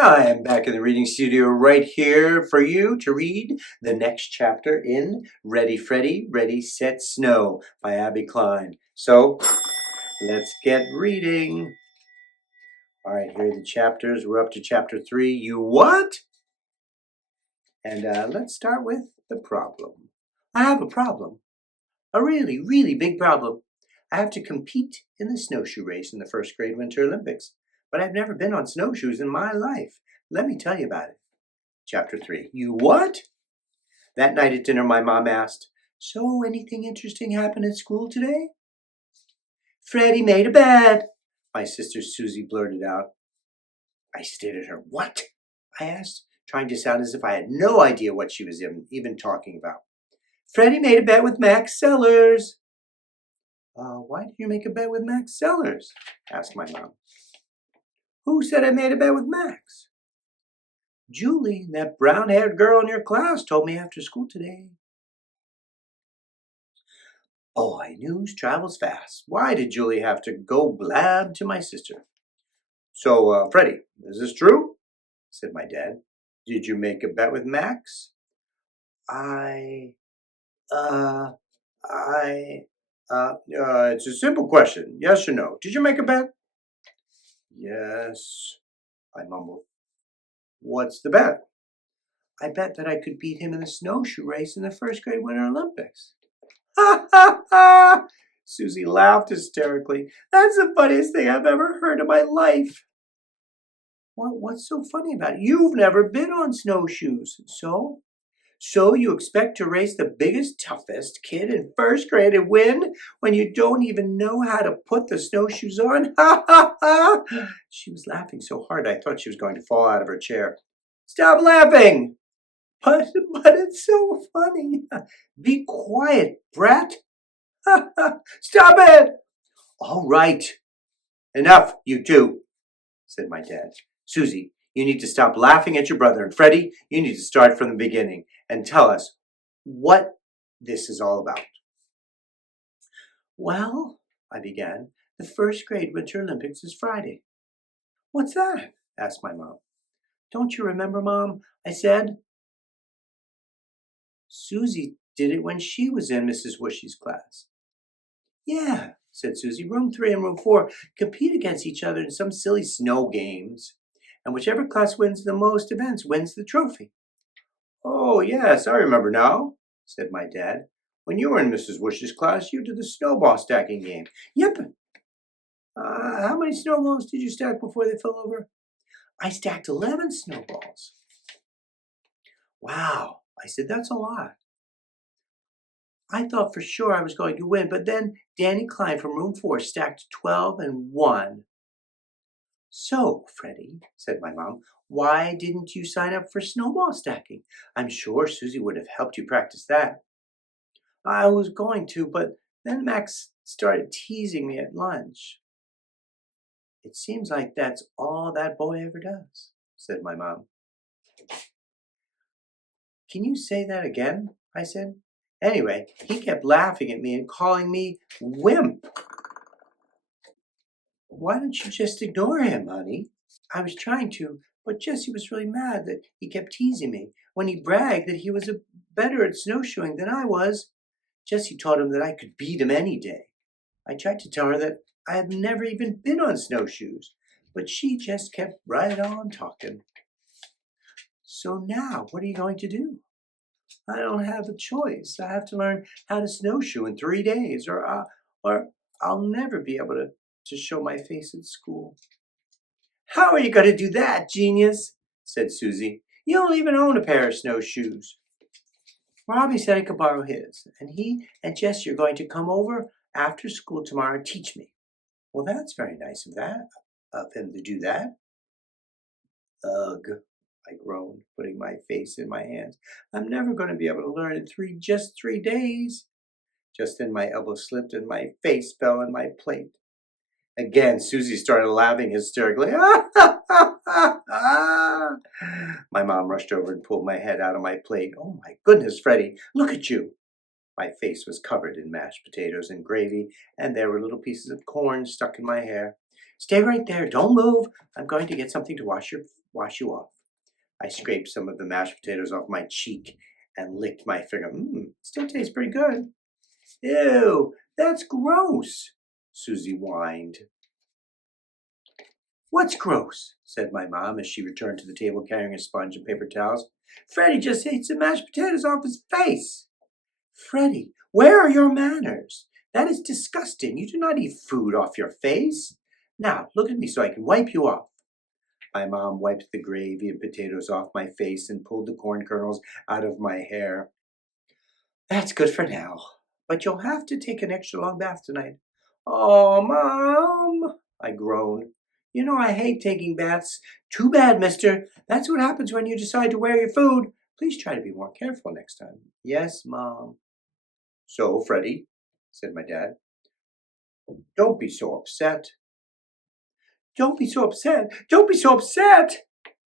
I am back in the reading studio right here for you to read the next chapter in Ready, Freddy, Ready, Set, Snow by Abby Klein. So let's get reading. All right, here are the chapters. We're up to chapter 3. You what? And let's start with the problem. I have a problem. A really, really big problem. I have to compete in the snowshoe race in the first grade Winter Olympics, but I've never been on snowshoes in my life. Let me tell you about it. Chapter 3. You what? That night at dinner, my mom asked, So anything interesting happened at school today? Freddy made a bed, my sister Susie blurted out. I stared at her. What? I asked, trying to sound as if I had no idea what she was even talking about. Freddy made a bet with Max Sellers. Why did you make a bet with Max Sellers? Asked my mom. Who said I made a bet with Max? Julie, that brown-haired girl in your class, told me after school today. Boy, news travels fast. Why did Julie have to go blab to my sister? So, Freddie, is this true? Said my dad. Did you make a bet with Max? It's a simple question. Yes or no? Did you make a bet? Yes, I mumbled. What's the bet? I bet that I could beat him in the snowshoe race in the first grade Winter Olympics. Ha ha ha! Susie laughed hysterically. That's the funniest thing I've ever heard in my life. What's so funny about it? You've never been on snowshoes, so? So you expect to race the biggest, toughest kid in first grade and win when you don't even know how to put the snowshoes on? Ha ha ha! She was laughing so hard I thought she was going to fall out of her chair. Stop laughing! But it's so funny. Be quiet, brat. Stop it! All right. Enough, you two, said my dad. Susie, you need to stop laughing at your brother. And Freddie, you need to start from the beginning and tell us what this is all about. Well, I began, the first grade Winter Olympics is Friday. What's that? Asked my mom. Don't you remember, Mom? I said. Susie did it when she was in Mrs. Wish's class. Yeah, said Susie. Room 3 and room 4 compete against each other in some silly snow games. And whichever class wins the most events wins the trophy. Oh, yes, I remember now, said my dad. When you were in Mrs. Wish's class, you did the snowball stacking game. Yep. How many snowballs did you stack before they fell over? I stacked 11 snowballs. Wow, I said, that's a lot. I thought for sure I was going to win, but then Danny Klein from room 4 stacked 12 and won. So, Freddie, said my mom, why didn't you sign up for snowball stacking? I'm sure Susie would have helped you practice that. I was going to, but then Max started teasing me at lunch. It seems like that's all that boy ever does, said my mom. Can you say that again? I said. Anyway, he kept laughing at me and calling me wimp. Why don't you just ignore him, honey? I was trying to, but Jesse was really mad that he kept teasing me. When he bragged that he was better at snowshoeing than I was, Jesse told him that I could beat him any day. I tried to tell her that I had never even been on snowshoes, but she just kept right on talking. So now, what are you going to do? I don't have a choice. I have to learn how to snowshoe in 3 days, or I'll never be able to show my face at school. How are you going to do that, genius? Said Susie. You don't even own a pair of snowshoes. Robbie said I could borrow his, and he and Jesse are going to come over after school tomorrow and teach me. Well, that's very nice of him to do that. Ugh, I groaned, putting my face in my hands. I'm never going to be able to learn in just 3 days. Just then my elbow slipped and my face fell on my plate. Again, Susie started laughing hysterically. My mom rushed over and pulled my head out of my plate. Oh my goodness, Freddie, look at you. My face was covered in mashed potatoes and gravy, and there were little pieces of corn stuck in my hair. Stay right there. Don't move. I'm going to get something to wash wash you off. I scraped some of the mashed potatoes off my cheek and licked my finger. Still tastes pretty good. Ew, that's gross, Susie whined. What's gross? Said my mom as she returned to the table carrying a sponge and paper towels. Freddie just ate some mashed potatoes off his face. Freddie, where are your manners? That is disgusting. You do not eat food off your face. Now, look at me so I can wipe you off. My mom wiped the gravy and potatoes off my face and pulled the corn kernels out of my hair. That's good for now, but you'll have to take an extra long bath tonight. Oh, Mom, I groaned. You know I hate taking baths. Too bad, mister. That's what happens when you decide to wear your food. Please try to be more careful next time. Yes, Mom. So, Freddie, said my dad, don't be so upset. Don't be so upset. Don't be so upset,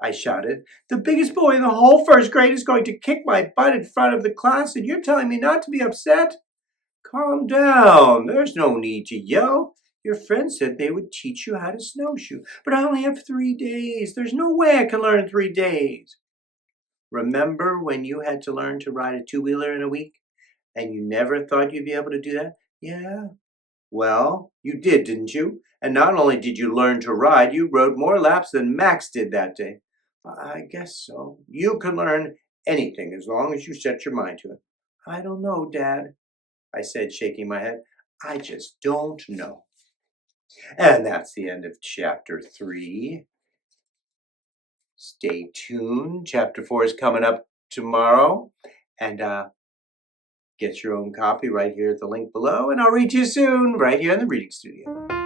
I shouted. The biggest boy in the whole first grade is going to kick my butt in front of the class, and you're telling me not to be upset? Calm down. There's no need to yell. Your friends said they would teach you how to snowshoe, but I only have 3 days. There's no way I can learn in 3 days. Remember when you had to learn to ride a two-wheeler in a week? And you never thought you'd be able to do that? Yeah. Well, you did, didn't you? And not only did you learn to ride, you rode more laps than Max did that day. I guess so. You can learn anything as long as you set your mind to it. I don't know, Dad, I said, shaking my head. I just don't know. And that's the end of chapter 3. Stay tuned. Chapter 4 is coming up tomorrow. And get your own copy right here at the link below. And I'll read to you soon right here in the reading studio.